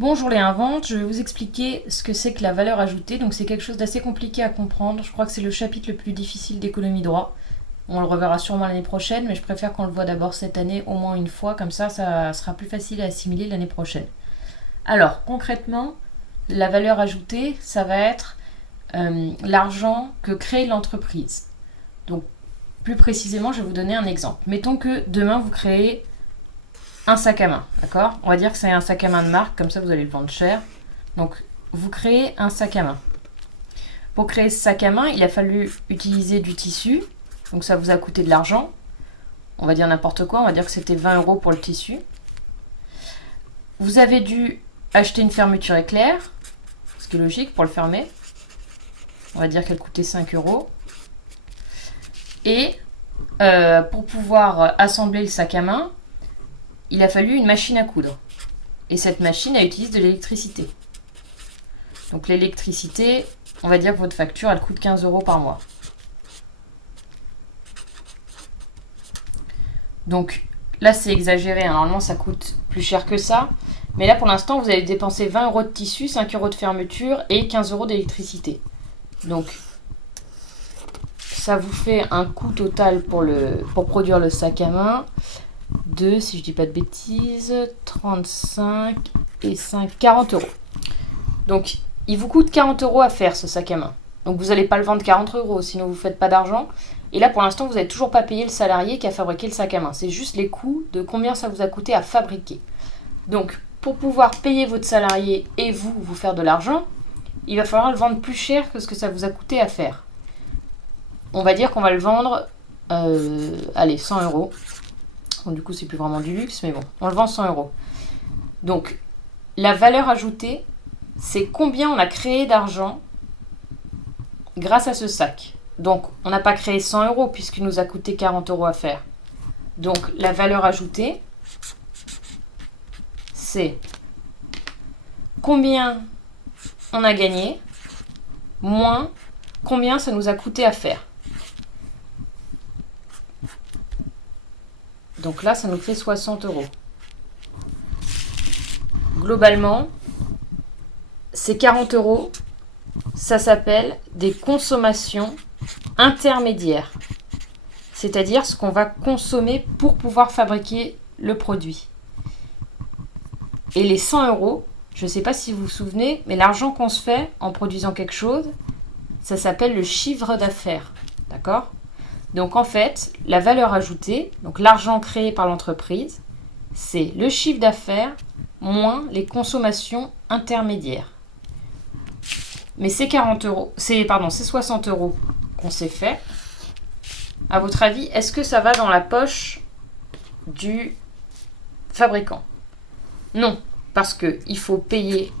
Bonjour les inventes, je vais vous expliquer ce que c'est que la valeur ajoutée. Donc c'est quelque chose d'assez compliqué à comprendre. Je crois que c'est le chapitre le plus difficile d'économie droit. On le reverra sûrement l'année prochaine, mais je préfère qu'on le voit d'abord cette année au moins une fois, comme ça sera plus facile à assimiler l'année prochaine. Alors concrètement, la valeur ajoutée, ça va être l'argent que crée l'entreprise. Donc plus précisément, je vais vous donner un exemple. Mettons que demain vous créez un sac à main, d'accord? On va dire que c'est un sac à main de marque, comme ça vous allez le vendre cher. Donc, vous créez un sac à main. Pour créer ce sac à main, il a fallu utiliser du tissu, donc ça vous a coûté de l'argent. On va dire n'importe quoi, on va dire que c'était 20 € pour le tissu. Vous avez dû acheter une fermeture éclair, ce qui est logique pour le fermer. On va dire qu'elle coûtait 5 €. Et pour pouvoir assembler le sac à main, il a fallu une machine à coudre. Et cette machine, elle utilise de l'électricité. Donc l'électricité, on va dire que votre facture, elle coûte 15 € par mois. Donc là, c'est exagéré. Normalement, ça coûte plus cher que ça. Mais là, pour l'instant, vous allez dépenser 20 € de tissu, 5 € de fermeture et 15 € d'électricité. Donc, ça vous fait un coût total pour produire le sac à main de, si je dis pas de bêtises, 35 et 5, 40 €. Donc, il vous coûte 40 € à faire ce sac à main. Donc, vous n'allez pas le vendre 40 €, sinon vous ne faites pas d'argent. Et là, pour l'instant, vous n'avez toujours pas payé le salarié qui a fabriqué le sac à main. C'est juste les coûts de combien ça vous a coûté à fabriquer. Donc, pour pouvoir payer votre salarié et vous faire de l'argent, il va falloir le vendre plus cher que ce que ça vous a coûté à faire. On va dire qu'on va le vendre, 100 €. Bon, du coup, c'est plus vraiment du luxe, mais bon, on le vend 100 €. Donc, la valeur ajoutée, c'est combien on a créé d'argent grâce à ce sac. Donc, on n'a pas créé 100 € puisqu'il nous a coûté 40 € à faire. Donc, la valeur ajoutée, c'est combien on a gagné moins combien ça nous a coûté à faire. Donc là, ça nous fait 60 €. Globalement, ces 40 €, ça s'appelle des consommations intermédiaires. C'est-à-dire ce qu'on va consommer pour pouvoir fabriquer le produit. Et les 100 €, je ne sais pas si vous vous souvenez, mais l'argent qu'on se fait en produisant quelque chose, ça s'appelle le chiffre d'affaires. D'accord ? Donc en fait, la valeur ajoutée, donc l'argent créé par l'entreprise, c'est le chiffre d'affaires moins les consommations intermédiaires. Mais ces 60 € qu'on s'est fait, à votre avis, est-ce que ça va dans la poche du fabricant ? Non, parce qu'il faut payer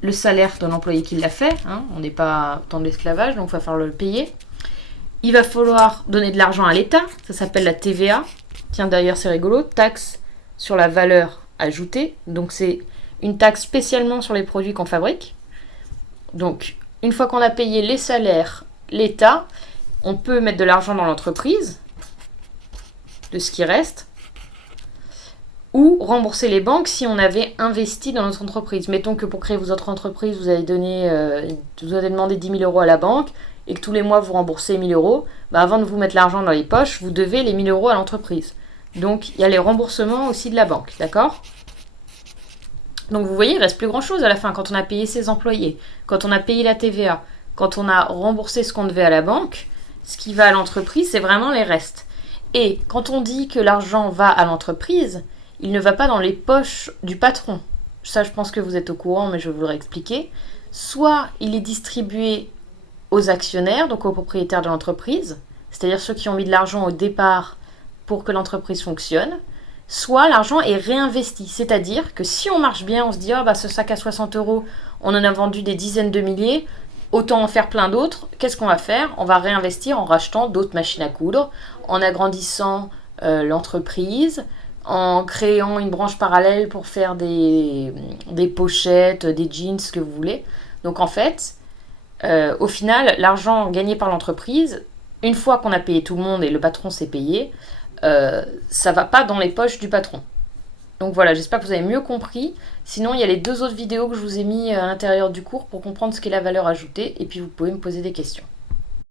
le salaire de l'employé qui l'a fait. On n'est pas dans de l'esclavage, donc il va falloir le payer. Il va falloir donner de l'argent à l'État, ça s'appelle la TVA. Tiens, d'ailleurs, c'est rigolo, taxe sur la valeur ajoutée. Donc, c'est une taxe spécialement sur les produits qu'on fabrique. Donc, une fois qu'on a payé les salaires, l'État, on peut mettre de l'argent dans l'entreprise, de ce qui reste, ou rembourser les banques si on avait investi dans notre entreprise. Mettons que pour créer votre entreprise, vous avez demandé 10 000 € à la banque, et que tous les mois vous remboursez 1 000 €, avant de vous mettre l'argent dans les poches, vous devez les 1 000 € à l'entreprise. Donc il y a les remboursements aussi de la banque, d'accord ? Donc vous voyez, il ne reste plus grand chose à la fin quand on a payé ses employés, quand on a payé la TVA, quand on a remboursé ce qu'on devait à la banque, ce qui va à l'entreprise, c'est vraiment les restes. Et quand on dit que l'argent va à l'entreprise, il ne va pas dans les poches du patron. Ça, je pense que vous êtes au courant, mais je vais vous le réexpliquer. Soit il est distribué aux actionnaires, donc aux propriétaires de l'entreprise, c'est-à-dire ceux qui ont mis de l'argent au départ pour que l'entreprise fonctionne, soit l'argent est réinvesti, c'est-à-dire que si on marche bien, on se dit « ce sac à 60 €, on en a vendu des dizaines de milliers, autant en faire plein d'autres, qu'est-ce qu'on va faire ? On va réinvestir en rachetant d'autres machines à coudre, en agrandissant l'entreprise, en créant une branche parallèle pour faire des pochettes, des jeans, ce que vous voulez. » Donc en fait, au final, l'argent gagné par l'entreprise, une fois qu'on a payé tout le monde et le patron s'est payé, ça ne va pas dans les poches du patron. Donc voilà, j'espère que vous avez mieux compris. Sinon, il y a les 2 autres vidéos que je vous ai mis à l'intérieur du cours pour comprendre ce qu'est la valeur ajoutée et puis vous pouvez me poser des questions.